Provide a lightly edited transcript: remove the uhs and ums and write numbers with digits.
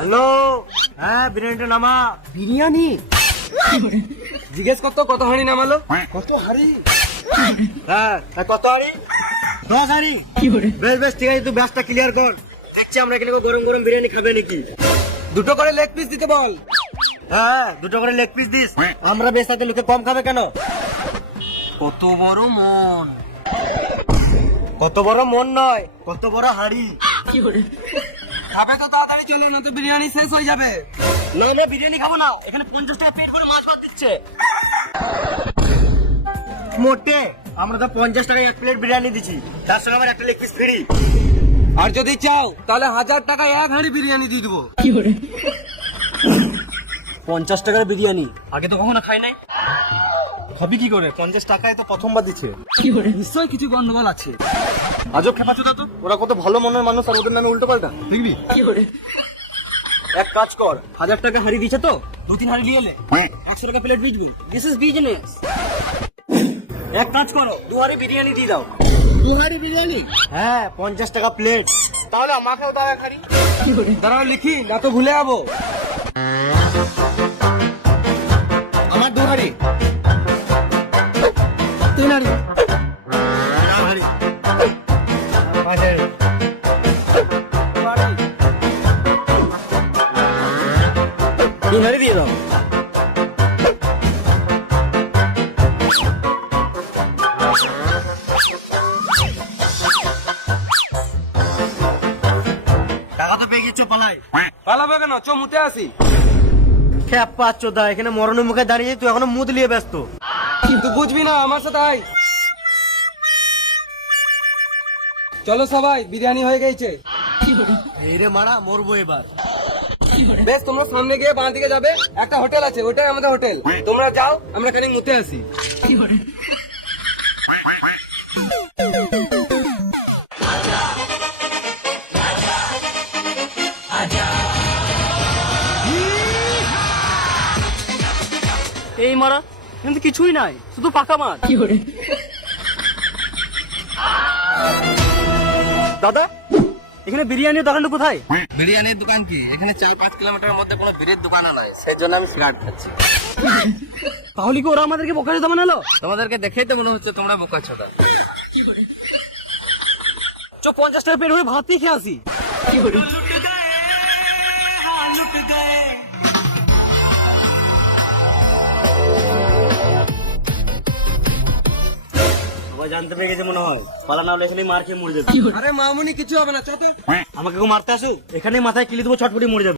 Hello, হ্যাঁ বিরিয়ানিটা নামা। বিরিয়ানি জিজ্ঞেস কত হাঁড়ি নামালো? কত হাঁড়ি? হ্যাঁ কত হাঁড়ি? 10 হাঁড়ি। বেশ বেশ ঠিক আছে, তুই ব্যাসটা ক্লিয়ার কর। দেখছি আমরা এখানে গরম গরম বিরিয়ানি খাবে নাকি। দুটো করে লেগ পিস দিতে বল। হ্যাঁ 2টো করে লেগ পিস দিস। আমরা বেশ তাতে লোকে কম খাবে কেন? কত বড় মন। কত বড় মন নয়, কত বড় হাঁড়ি। খাবে তো তাড়াতাড়ি চলো, না তো বিরিয়ানি শেষ হয়ে যাবে। না আমরা বিরিয়ানি খাবো না, এখানে 50 টাকা প্লেট করে মাছ ভাত দিচ্ছে। মোটে আমরা তো 50 টাকায় 1 প্লেট বিরিয়ানি দিচ্ছি, তার সঙ্গে আমার একটা লেগ পিস ফ্রি। আর যদি চাও তাহলে 1000 টাকায় 1 হাঁড়ি বিরিয়ানি দিয়ে দেবো। 50 টাকার বিরিয়ানি আগে তো কখনো খাই নাই। খাবি কি করে? 50 টাকায় তো প্রথমবার দিচ্ছে। নিশ্চয়ই কিছু গন্ডগোল আছে। আজব খেপাচোদা তো, ওরা কত ভালো মনের মানুষ আর ওদের নামে উল্টো পাল্টা দেখবি। এক কাজ কর, 1000 টাকা হাঁড়ি দিচ্ছে তো 2-3 হাঁড়ি নিয়ে এলে 100 টাকা প্লেট বিকবি। This is business. এক কাজ করো, 2 হাঁড়ি বিরিয়ানি দিয়ে দাও। 2 হাঁড়ি বিরিয়ানি? হ্যাঁ 50 টাকা প্লেট। তাহলে আমাকেও দাও 1 হাঁড়ি। দাঁড়াও লিখি, না তো ভুলে যাবো। আমার 2 হাঁড়ি। 3 হাঁড়ি। 4 হাঁড়ি। 5 হাঁড়ি। 3 হাঁড়ি দিয়ে দাও। টাকা তো পেয়ে গেছো, পালাই। পালাবে কেন? চো মুতে আসি। খেপা চোদা, এখানে মরণের মুখে দাঁড়িয়ে তুই এখনো মুদ নিয়ে ব্যস্ত। তুই বুঝবি না, আমার সাথে আয়। চলো সবাই, বিরিয়ানি হয়ে গেছে। এই রে মারা, মরবো এবার। বেশ তোমরা সামনে গিয়ে বাঁ দিকে যাবে, একটা হোটেল আছে, ওটাই আমাদের হোটেল। তোমরা যাও, আমরা খানিক মুতে আসি। এই মারা, কিন্তু কিছুই নাই, শুধু পাকা মাছ। দাদা, এখানে বিরিয়ানির দোকানটা কোথায়? বিরিয়ানির দোকান কি এখানে 4-5 কিলোমিটারের মধ্যে কোনো বিরির দোকান নয়, সেই জন্য আমি সিগারেট খাচ্ছি। তাহলে কি ওরা আমাদেরকে বোকাচোদা বানালো? তোমাদেরকে দেখেই তো মনে হচ্ছে তোমরা বোকাচোদা। চো 50 টাকা পেট হয়ে ভাত দিয়ে খেয়ে আসি। সবাই জানতে পেরে গেছে মনে হয়, পালা না হলে এখানে মার খেয়ে মরে যাবে। আরে মামুনি কিছু হবে না, চল তো। আমাকে কেউ মারতে আসুক, এখানে মাথায় কিলি দেবো, ছটফটি মরে যাবে।